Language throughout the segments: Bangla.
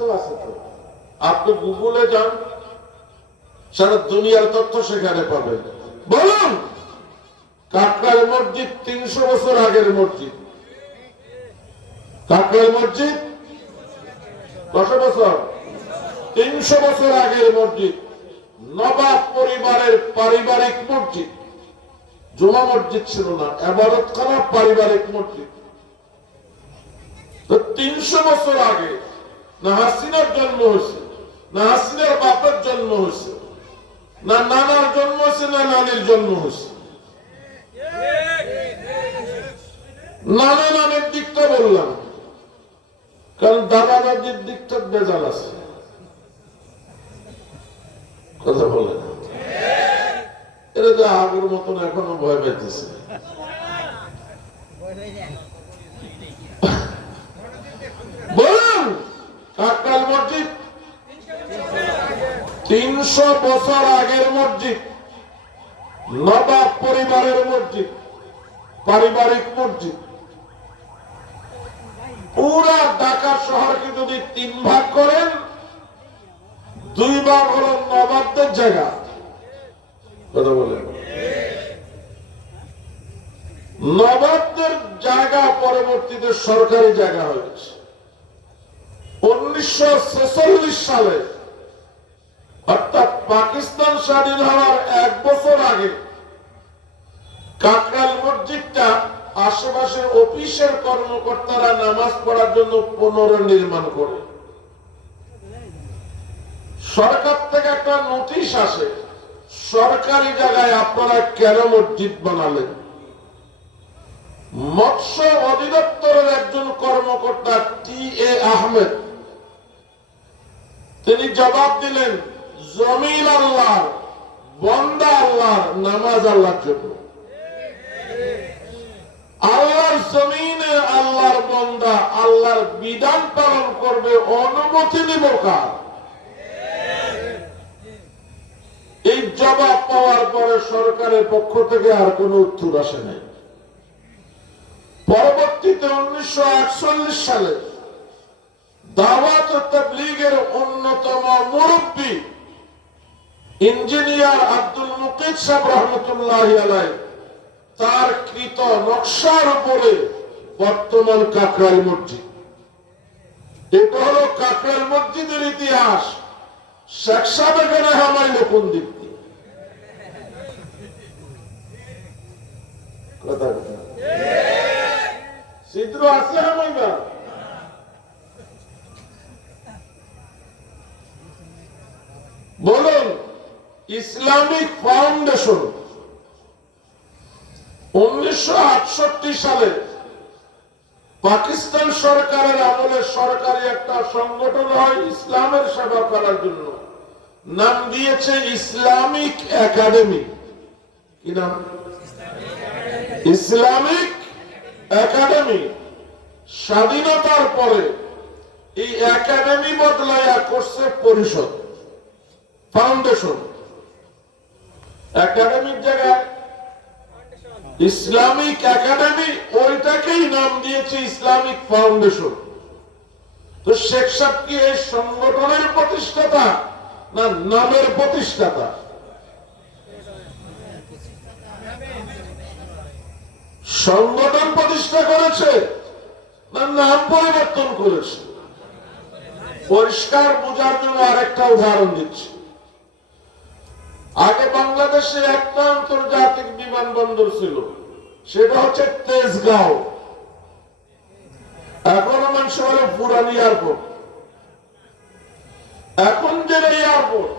তো আছে তো। আপনি গুগলে যান, সারা দুনিয়ার তথ্য সেখানে পাবেন। বলুন, কাকরাইল মসজিদ তিনশো বছর আগের মসজিদ। কাকরাইল মসজিদ কত বছর? তিনশো বছর আগের মসজিদ। নবাব পরিবারের পারিবারিক মসজিদ। জমা মসজিদ ছিল না এবারত খানা পারিবারিক মসজিদ। তো তিনশো বছর আগে না হাসিনার জন্ম হয়েছে, না হাসিনার বাপের জন্ম হয়েছে, না নানার জন্ম হয়েছে, না নানির জন্ম হয়েছে। নানা নানের দিকটা বললাম, কারণ দাদা দাদির দিকটা বেজাল আছে। কথা বলে আগের মতন এখনও ভয় পাইতেছে বলুন কাকাল মসজিদ তিনশো বছর আগের মসজিদ, নবাব পরিবারের মসজিদ, পারিবারিক মসজিদ। পুরা ঢাকা শহরকে যদি তিন ভাগ করেন, দুই ভাগ হলো নবাবদের জায়গা। কথা বলেন। নবাবদের জায়গা পরবর্তীতে সরকারি জায়গা হয়েছে। উনিশশো ছেচল্লিশ সালে পাকিস্তান স্বাধীন হওয়ার এক বছর আগে কাকরাল মসজিদটা আশেপাশের অফিসের কর্মকর্তারা নামাজ পড়ার জন্য পুনর্নির্মাণ করে। সরকার থেকে একটা নোটিশ আসে, সরকারি জায়গায় আপনারা কেন মসজিদ বানালেন? মৎস্য অধিদপ্তরের একজন কর্মকর্তা টি এ আহমেদ, তিনি জবাব দিলেন জমিন আল্লাহর বন্দা আল্লাহর নামাজ আল্লাহর জন্য। আল্লাহর জমিনে, আল্লাহর বন্দা, আল্লাহর বিধান পালন করবে, অনুমতি নিব কার? এই জবাব পাওয়ার পরে সরকারের পক্ষ থেকে আর কোনো উত্তর আসে নাই। পরবর্তীতে উনিশশো সালে দাওয়াত তাবলীগের অন্যতম মুরব্বী ইঞ্জিনিয়ার আব্দুল মুকিদ সাহেব রহমতুল্লাহ আলাই তার কৃত নকশার উপরে বর্তমান কাকরাইল মসজিদ। এটা হলো কাকরাইল মসজিদের ইতিহাস। শেখ সাহেব এখানে ছিদ্র আছে বলুন। ইসলামিক ফাউন্ডেশন উনিশশো আটষট্টি সালে পাকিস্তান সরকারের আমলে সরকারি একটা সংগঠন হয় ইসলামের সেবা করার জন্য। নাম দিয়েছে ইসলামিক একাডেমি। কি নাম? Islamic academy. স্বাধীনতার পরে এই একাডেমি বদলাইয়া করছে পরিষদ, ফাউন্ডেশন। একাডেমির জায়গায় ইসলামিক একাডেমি, ওইটাকেই নাম দিয়েছে ইসলামিক ফাউন্ডেশন। তো শেখ সাহেব কি এই সংগঠনের প্রতিষ্ঠাতা না নামের প্রতিষ্ঠাতা? সংগঠন প্রতিষ্ঠা করেছে না নাম পরিবর্তন করেছে? পরিষ্কার বোঝার জন্য আরেকটা উদাহরণ দিচ্ছি। আগে বাংলাদেশে একটা আন্তর্জাতিক বিমানবন্দর ছিল। সেটা হচ্ছে তেজগাঁও। এখনও মানুষ বলে পুরানি এয়ারপোর্ট। এখন যে এয়ারপোর্ট,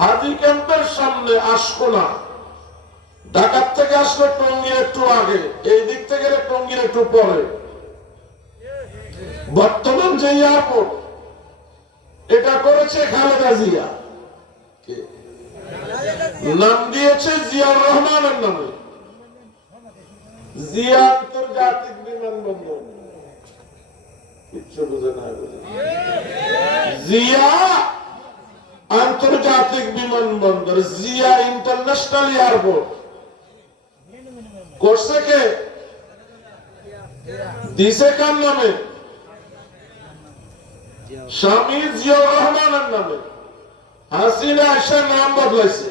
হাজি ক্যাম্পের সামনে আসব না। ঢাকার থেকে আসলে টঙ্গির একটু আগে, এই দিক থেকে গেলে টঙ্গির একটু পরে। বর্তমান যে এয়ারপোর্ট, এটা করেছে খালেদা জিয়া? নাম দিয়েছে জিয়াউর রহমানের নামে। জিয়া আন্তর্জাতিক বিমানবন্দর। কিচ্ছু জিয়া আন্তর্জাতিক বিমানবন্দর, জিয়া ইন্টারন্যাশনাল এয়ারপোর্ট। করছে কে? দিছে কার নামে? স্বামী জিয়াউর রহমানের নামে। হাসিনা এসে নাম বদলাইছে।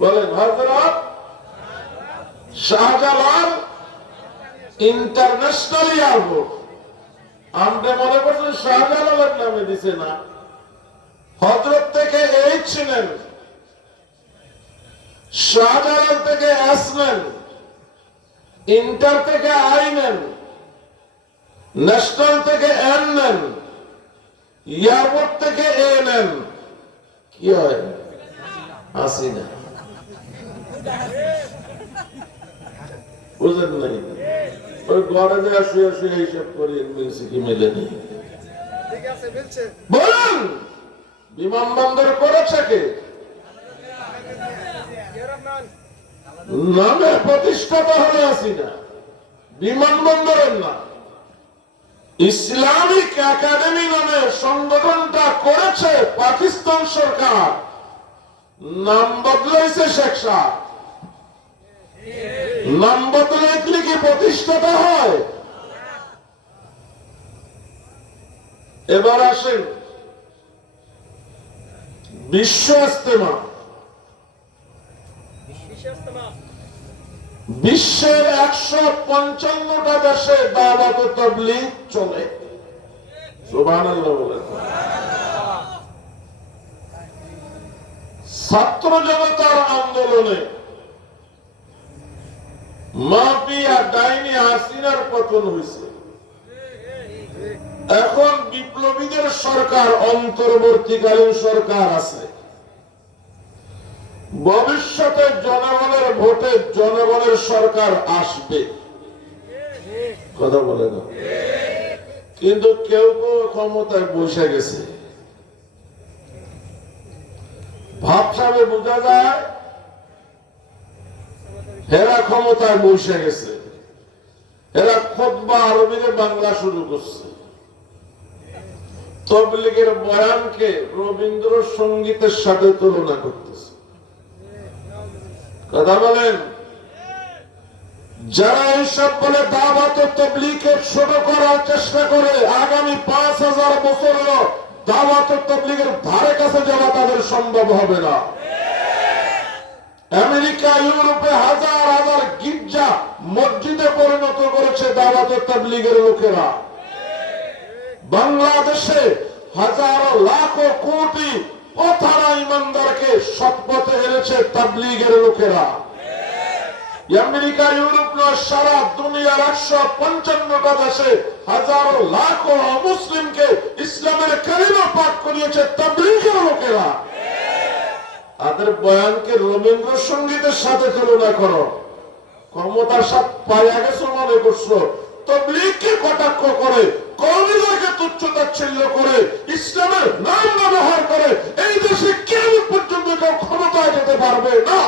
বলেন হজরত শাহজালাল ইন্টারন্যাশনাল এয়ারপোর্ট আমরা মনে করছেন শাহজালালের নামে দিছে না। হজরত থেকে এই ছিলেন। শাহজালাল থেকে এস নেন। ইন্টার থেকে আই নেন। ন্যাশনাল থেকে এন নেন। এয়ারপোর্ট থেকে এ নেন। কি হয়? আসি না বুঝলেন নাই ওই ঘরে যে শুয়ে শুয়ে হিসাব করি মিলছে কি মেলে নেই বলুন বিমানবন্দর করেছে কে চেয়ারম্যান নামে প্রতিষ্ঠাতা হলে আসি না বিমানবন্দরের না ইসলামিক একাডেমি নামে সংগঠনটা করেছে পাকিস্তান সরকার। নাম বদলাইছে শেখ শাহ। নাম বদলাইলে কি প্রতিষ্ঠাতা হয়। এবার আসেন বিশ্ব ইস্তেমা বিশ্বের একশো পঞ্চান্নটা দেশে দাওয়াত তবলিগ চলে। ছাত্র জনতার আন্দোলনে মাফিয়া ডাইনি হাসিনার পতন হয়েছে। এখন বিপ্লবীদের সরকার, অন্তর্বর্তীকালীন সরকার আছে। ভবিষ্যতে জনগণের ভোটে জনগণের সরকার আসবে। কথা বলে না। কিন্তু কেউ কেউ ক্ষমতায় বসে গেছে। ভাবসাবে বোঝা যায় এরা ক্ষমতায় বসে গেছে। এরা খোদবা আরবিতে বাংলা শুরু করছে। তবলিগের বয়ানকে রবীন্দ্রসঙ্গীতের সাথে তুলনা করতেছে। কথা বলেন? যারা এইসব বলে দাওয়াত তবলিকে ছোট করার চেষ্টা করে আগামী পাঁচ হাজার বছরেও দাওয়াত তবলিগের ধারে কাছে যাওয়া তাদের সম্ভব হবে না। আমেরিকা ইউরোপে হাজার হাজার গির্জা মসজিদে পরিণত করেছে দাওয়াত তবলিগের লোকেরা। বাংলাদেশে হাজারো লাখো কোটি পথারা ইমানদারকে সৎপথে এনেছে তাবলিগের লোকেরা। আমেরিকা ইউরোপ নয়, সারা দুনিয়ার একশো পঞ্চান্নটা দেশে হাজারো লাখো মুসলিমকে ইসলামের কালিমা পাঠ করিয়েছে তাবলিগের লোকেরা। তাদের বয়ানকে রবীন্দ্রসঙ্গীতের সাথে তুলনা করো। ক্ষমতার সাথে পায়া গেছো মনে করছ? তবলিগকে কটাক্ষ করে তাচ্ছিল্য করে, ইসলামের নাম ব্যবহার করে, এই দেশে কেউ পর্যন্ত কেউ ক্ষমতায় যেতে পারবে না।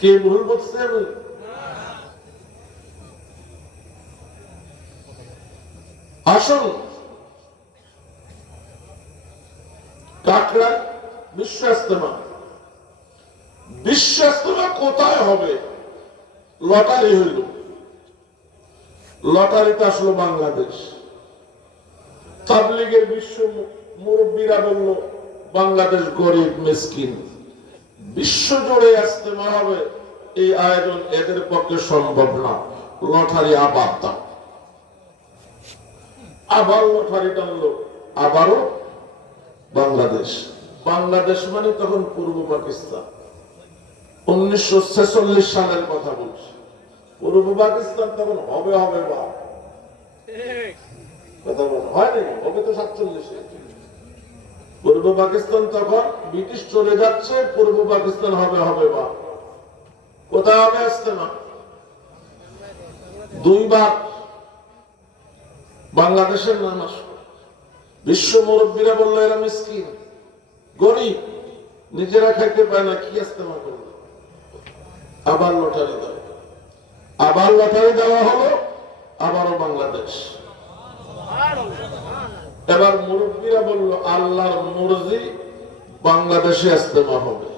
কে ভুল বলছে? আসুন। বিশ্ব ইস্তেমা বিশ্ব ইস্তেমা কোথায় হবে? লটারি হইল। লটারিতে আসলো বাংলাদেশ। তাবলিগের বিশ্ব মুরব্বীরা বলল, বাংলাদেশ গরিব, মিসকিন। বিশ্ব জুড়ে ইস্তেমা হবে। এই আয়োজন এদের পক্ষে সম্ভব না। লটারি আবার দাও। আবার লটারি টানলো। আবারও বাংলাদেশ। বাংলাদেশ মানে তখন পূর্ব পাকিস্তান। উনিশশো ছেচল্লিশ সালের কথা বলছি। পূর্ব পাকিস্তান তখন হবে হবে বা? পূর্ব পাকিস্তান তখন ব্রিটিশ চলে যাচ্ছে, পূর্ব পাকিস্তান হবে হবে বা? কোথায় হবে আসতে না? দুইবার। বাংলাদেশের নাম আসলো। বিশ্ব মুরব্বীরা বলল, এরা মিসকিন। গরিব, নিজেরা খাইতে পায় না, কি ইস্তেমা করল আবার লটারি দেওয়া আবার লটারি দেওয়া হলো, আবারও বাংলাদেশ। এবার মুরব্বীরা বলল, আল্লাহর মর্জি বাংলাদেশে ইস্তেমা হবে।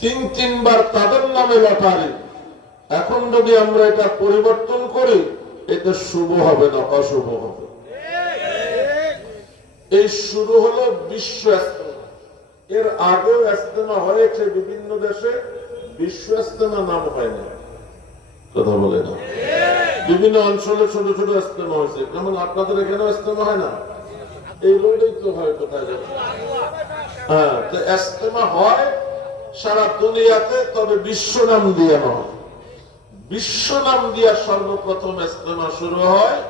তিন, তিনবার তাদের নামে লটারি। এখন যদি আমরা এটা পরিবর্তন করি এটা শুভ হবে না অশুভ হবে। এই শুরু হলো বিশ্ব ইস্তেমা এর আগেও ইস্তেমা হয়েছে বিভিন্ন দেশে, বিশ্ব ইস্তেমা নাম হয় না কথা বলে না বিভিন্ন অঞ্চলে ছোট ছোট ইস্তেমা হয়েছে। যেমন আপনাদের এখানেও ইস্তেমা হয় না? এই রোডেই তো হয় কোথায় যাবে হ্যাঁ তো ইস্তেমা হয় সারা দুনিয়াতে, তবে বিশ্ব নাম দিয়ে নয়। বিশ্ব নাম দিয়া সর্বপ্রথম ইস্তেমা শুরু হয়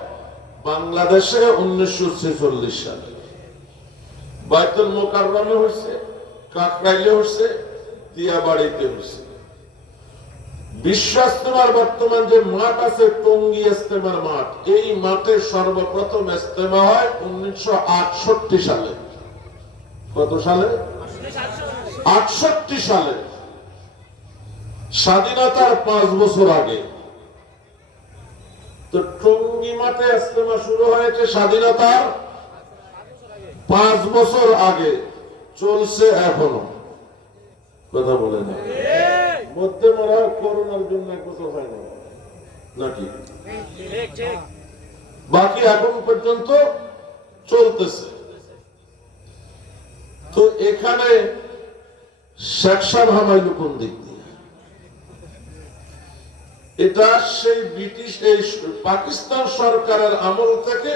বাংলাদেশে উনিশশো ছেচল্লিশ সালে। বাইতুল মোকাররমে হয়েছে কাকরাইলে হয়েছে দিয়াবাড়িতে হয়েছে বিশ্ব ইস্তেমার বর্তমান যে মাঠ আছে, টঙ্গী ইস্তেমার মাঠ, এই মাঠে সর্বপ্রথম ইস্তেমা হয় উনিশশো সালে। কত সালে? আটষট্টি সালে। স্বাধীনতার পাঁচ বছর আগে। তো টঙ্গি মাঠে ইস্তেমা শুরু হয়েছে স্বাধীনতার পাঁচ বছর আগে চলছে এখনও। কথা বলে না। মধ্যে মনে করোনার জন্য এক বছর হয় নাকি? বাকি এখন পর্যন্ত চলতেছে। তো এখানে শেখসার কোন দিক এটা সেই ব্রিটিশ পাকিস্তান সরকারের আমল থেকে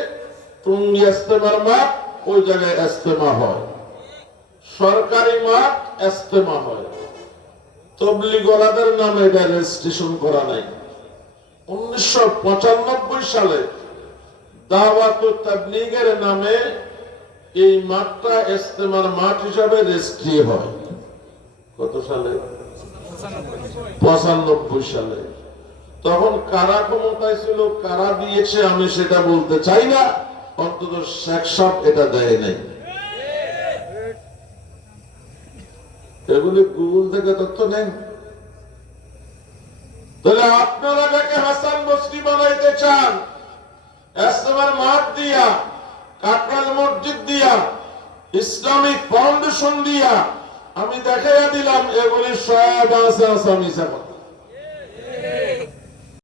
টুঙ্গি ইস্তেমার মাঠ ওই জায়গায় ইস্তেমা হয়। সরকারি মাঠ ইস্তেমা হয়। তবলিগলাদের নামে এটা রেজিস্ট্রেশন করা নাই। উনিশশো সালে নামে এই মাঠটা ইস্তেমার মাঠ হিসাবে রেজিস্ট্রি হয়। কত সালে? পঁচানব্বই সালে। তখন কারা ক্ষমতায় ছিল, কারা দিয়েছে, আমি সেটা বলতে চাই না। অন্তত শেখ সাহেব এটা দেয় নাই। এগুলি গুগল থেকে তথ্য নেন। তাহলে আপনারা যাকে হাসান বস্তি বানাইতে চান ইসলামের মাঠ দিয়া কাকরাল মসজিদ দিয়া, ইসলামিক ফাউন্ডেশন দিয়া, আমি দেখাইয়া দিলাম, এগুলি সব আছে আসামি কথা